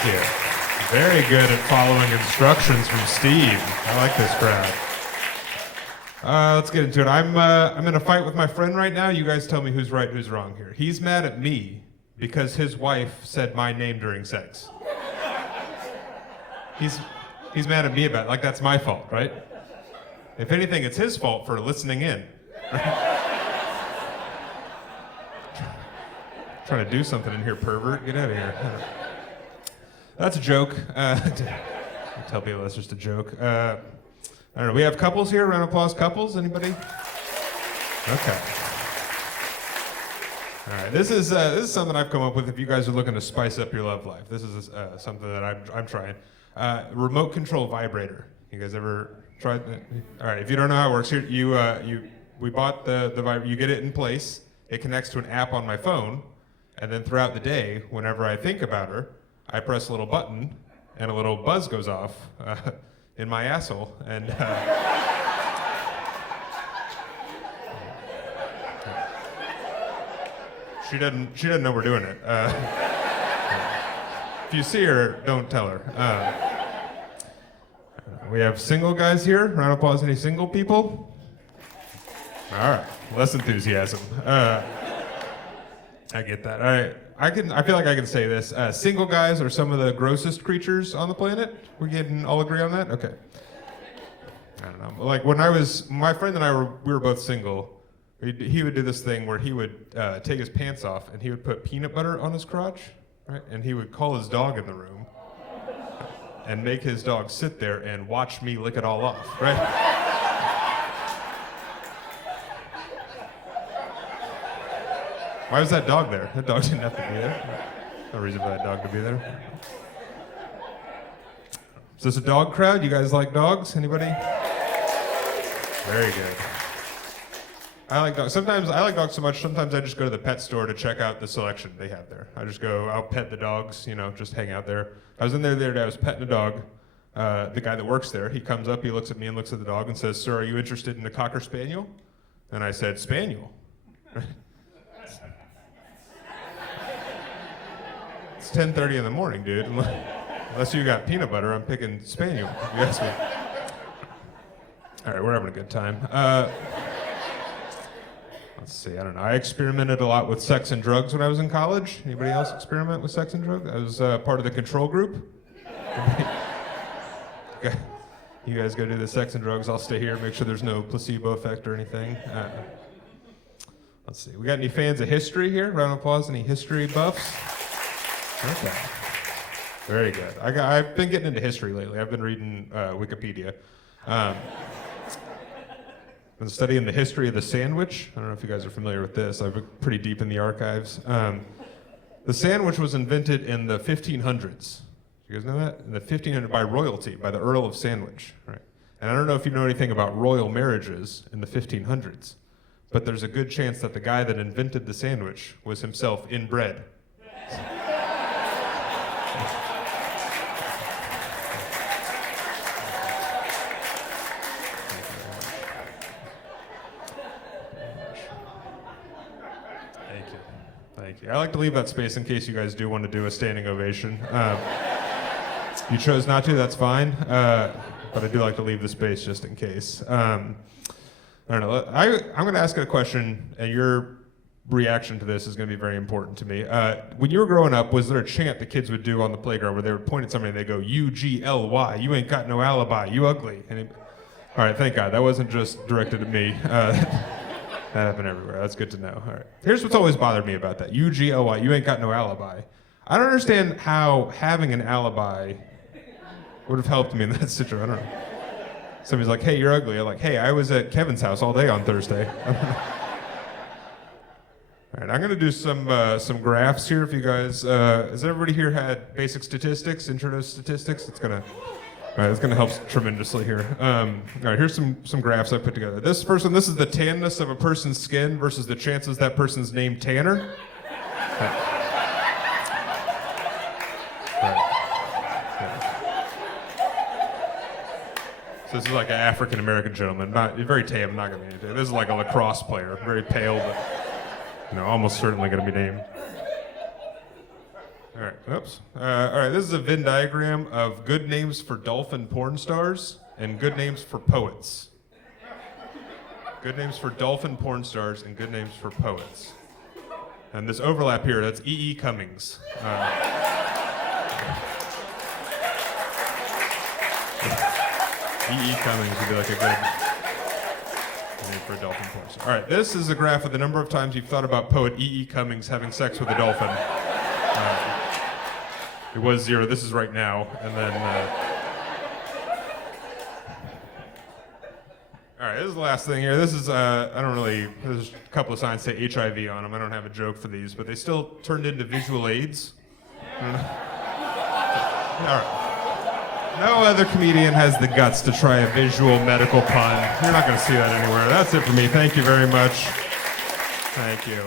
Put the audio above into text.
Thank you. Very good at following instructions from Steve. I like this crowd. Let's get into it. I'm in a fight with my friend right now. You guys tell me who's right, who's wrong here. He's mad at me because his wife said my name during sex. He's mad at me about it, like that's my fault, right? If anything, it's his fault for listening in. Trying to do something in here, pervert. Get out of here. That's a joke. Tell people that's just a joke. I don't know. We have couples here. Round of applause, couples. Anybody? Okay. All right. This is something I've come up with. If you guys are looking to spice up your love life, this is something that I'm trying. Remote control vibrator. You guys ever tried that? All right. If you don't know how it works, here we bought the vibrator. You get it in place. It connects to an app on my phone. And then throughout the day, whenever I think about her, I press a little button, and a little buzz goes off in my asshole, and she doesn't know we're doing it. If you see her, don't tell her. We have single guys here. Round of applause, any single people? All right, less enthusiasm. I get that. All right, I feel like I can say this. Single guys are some of the grossest creatures on the planet. We all agree on that? Okay. I don't know. Like when my friend and we were both single. He would do this thing where he would take his pants off and he would put peanut butter on his crotch, right? And he would call his dog in the room and make his dog sit there and watch me lick it all off, right? Why was that dog there? That dog didn't have to be there. No reason for that dog to be there. Is this a dog crowd? You guys like dogs? Anybody? Very good. I like dogs. Sometimes I like dogs so much, sometimes I just go to the pet store to check out the selection they have there. I'll pet the dogs, just hang out there. I was in there the other day, I was petting a dog. The guy that works there, he comes up, he looks at me and looks at the dog and says, "Sir, are you interested in a Cocker Spaniel?" And I said, "Spaniel." It's 10:30 in the morning, dude. Unless you got peanut butter, I'm picking Spaniel, if you ask me. All right, we're having a good time. Let's see, I don't know. I experimented a lot with sex and drugs when I was in college. Anybody else experiment with sex and drugs? I was part of the control group. You guys go do the sex and drugs. I'll stay here, make sure there's no placebo effect or anything. Let's see, we got any fans of history here? Round of applause, any history buffs? Okay. Very good. I've been getting into history lately. I've been reading Wikipedia. Been studying the history of the sandwich. I don't know if you guys are familiar with this. I've been pretty deep in the archives. The sandwich was invented in the 1500s. You guys know that? In the 1500s by royalty, by the Earl of Sandwich. Right. And I don't know if you know anything about royal marriages in the 1500s, but there's a good chance that the guy that invented the sandwich was himself inbred. Thank you. I like to leave that space in case you guys do want to do a standing ovation. You chose not to, that's fine. But I do like to leave the space just in case. I don't know. I'm going to ask a question, and your reaction to this is going to be very important to me. When you were growing up, was there a chant the kids would do on the playground where they would point at somebody and they go, "U-G-L-Y, you ain't got no alibi, you ugly"? All right, thank God. That wasn't just directed at me. That happened everywhere. That's good to know. All right. Here's what's always bothered me about that. U-G-L-Y, you ain't got no alibi. I don't understand how having an alibi would have helped me in that situation. I don't know. Somebody's like, "Hey, you're ugly." I'm like, "Hey, I was at Kevin's house all day on Thursday." All right, I'm going to do some graphs here. If you guys, has everybody here had basic statistics, intro to statistics? It's going to help tremendously here. All right, here's some graphs I put together. This first one, this is the tanness of a person's skin versus the chances that person's named Tanner. So this is like an African-American gentleman, very tame, not going to be anything. This is like a lacrosse player, very pale, but almost certainly going to be named. All right, oops. All right, this is a Venn diagram of good names for dolphin porn stars and good names for poets. Good names for dolphin porn stars and good names for poets. And this overlap here, that's E.E. Cummings. E.E. Cummings would be like a good name for a dolphin porn star. All right, this is a graph of the number of times you've thought about poet E.E. Cummings having sex with a dolphin. It was 0, this is right now, and then... All right, this is the last thing here. This is, there's a couple of signs say HIV on them. I don't have a joke for these, but they still turned into visual aids. All right. No other comedian has the guts to try a visual medical pun. You're not going to see that anywhere. That's it for me. Thank you very much. Thank you.